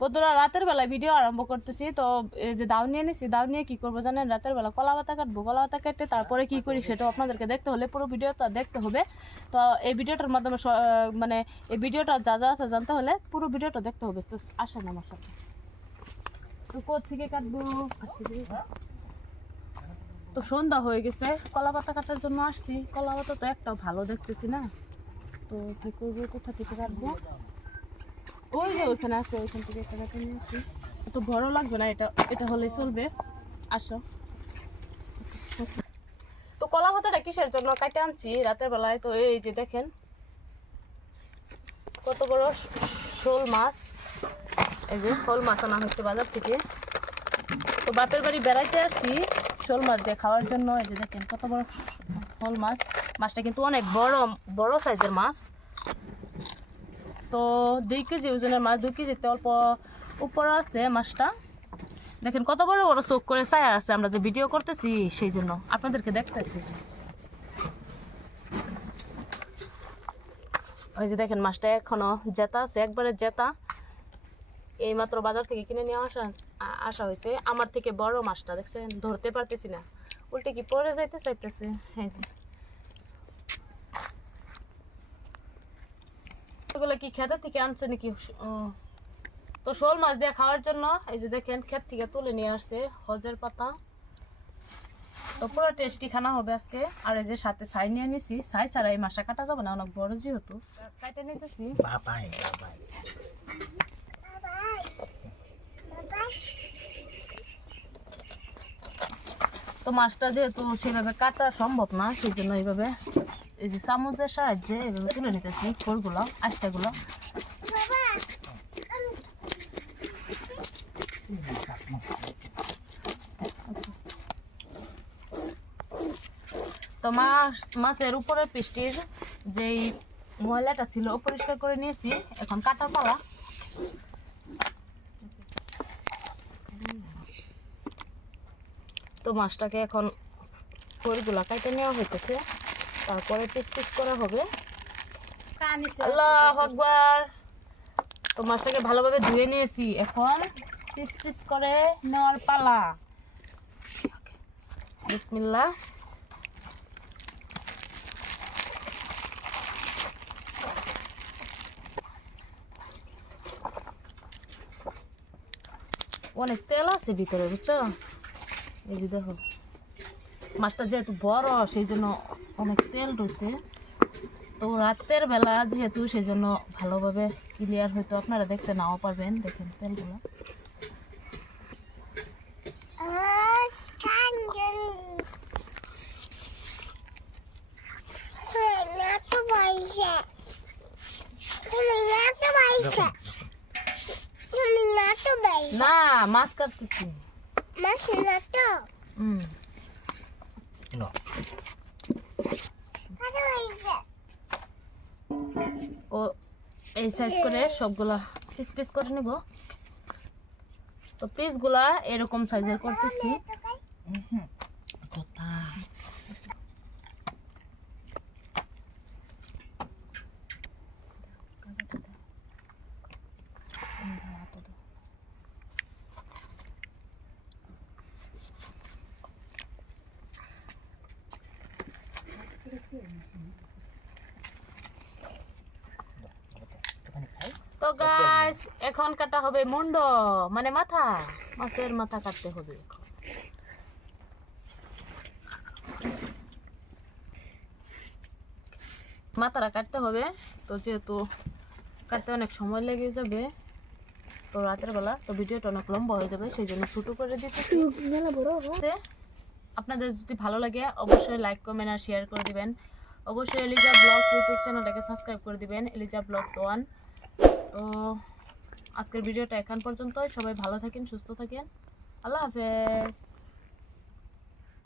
বন্ধুরা রাতের বেলা ভিডিও আরম্ভ করতেছি। তো এই যে দাও নিয়ে নিছি, দাও নিয়ে কি করবো জানেন, রাতের বেলা কলা পাতা কাটবো। কলা পাতা কেটে তারপরে কি করি সেটাও আপনাদেরকে দেখতে হলে পুরো ভিডিওটা দেখতে হবে। তো এই ভিডিওটার মাধ্যমে মানে এই ভিডিওটা যা যা আছে জানতে হলে পুরো ভিডিওটা দেখতে হবে। তো আসেন আমার সাথে। তো কোত্থেকে কাটবো, তো সন্ধ্যা হয়ে গেছে, কলা পাতা কাটার জন্য আসছি। কলা পাতা তো একটাও ভালো দেখতেছি না, তো কি করবো, কোথা থেকে কাটবো? ওই যে ওইখানে আছে, ওইখান থেকে একটা কাটা নিয়ে আসি। তো বড় লাগবে না, এটা এটা হলেই চলবে। আসো। তো কলা পাতাটা কিসের জন্য কাটে আনছি রাতের বেলায়, তো এই যে দেখেন কত বড় শোল মাছ। এই যে শোল মাছ আনা হচ্ছে বাজার থেকে। তো বাপের বাড়ি বেড়াইতে আসছি শোল মাছ দিয়ে খাওয়ার জন্য। এই যে দেখেন কত বড় শোল মাছ। মাছটা কিন্তু অনেক বড় বড় সাইজের মাছ। তো 2 কেজি ওজনের মাছ, 2 কেজিতে অল্প উপরে আছে মাছটা। দেখেন কত বড় বড় চোখ করে ছায়া আছে, আমরা যে ভিডিও করতেছি সেই জন্য আপনাদেরকে দেখতেছি। ওই যে দেখেন মাছটা এখনো জেতা আছে, একবারে জেতা। এই মাত্র বাজার থেকে কিনে নিয়ে আসা হয়েছে। আমার থেকে বড় মাছটা দেখছেন, ধরতে পারতেছি না, উল্টে কি পড়ে যাইতে চাইতেছে। হ্যাঁ, এগুলো কি খেতে থেকে আনছে নাকি? তো শোল মাছ দিয়ে খাওয়ার জন্য এই যে দেখেন ক্ষেত থেকে তুলে নিয়ে আসছে হজের পাতা। তো পুরো টেস্টি খানা হবে আজকে। আর এই যে সাথে ছাই নিয়ে নিছি, ছাই ছাড়া এই মাছটা কাটা যাবে না, অনেক বড় যেহেতু। কাটে নিতেছি। তো মাছটা যেহেতু সেভাবে কাটা সম্ভব না, সেই জন্য এইভাবে এই যে চামচের সাহায্যে এইভাবে তুলে নিতেছি খোলগুলো, আষ্টাগুলো। তো মাছের উপরের পিষ্টির যেই ময়লাটা ছিল পরিষ্কার করে নিয়েছি, এখন কাটা পালা। তো মাছটাকে এখন খোলগুলা কাটে নেওয়া হইতেছে, তারপরে পিস পিস করা হবে। আল্লাহু আকবার। তো মাছটাকে ভালোভাবে ধুয়ে নিয়েছি, এখন পিস পিস করে নেওয়ার পালা। বিসমিল্লাহ। অনেক তেল আছে ভিতরে, বুঝছো? এই যে দেখো মাছটা যেহেতু বড় সেই জন্য অনেক তেল রয়েছে। তো রাতের বেলা যেহেতু সেই জন্য ভালোভাবে ক্লিয়ার হয়তো আপনারা দেখতে নাও পারবেন। দেখেন তেলগুলো। না মাছ কাটতেছি। ও এই সাইজ করে সবগুলা পিস পিস করে নেব। তো পিসগুলা এরকম সাইজের করতেছি। তো গাইস এখন কাটা হবে মুন্ড, মানে মাথা। মাছের মাথা কাটতে হবে এখন। মাথাটা কাটতে হবে। তো যেহেতু কাটতে অনেক সময় লেগে যাবে, তো রাতের বেলা তো ভিডিওটা অনেক লম্বা হয়ে যাবে, সেই জন্য ছোট করে দিতেছি। আপনাদের যদি ভালো লাগে অবশ্যই লাইক কমেন্ট আর শেয়ার করে দিবেন। অবশ্যই এলিজা ব্লগস ইউটিউব চ্যানেলটাকে সাবস্ক্রাইব করে দিবেন, এলিজা ব্লগস 1। তো আজকের ভিডিওটা এখান পর্যন্তই। সবাই ভালো থাকেন, সুস্থ থাকেন। আল্লাহ হাফেজ।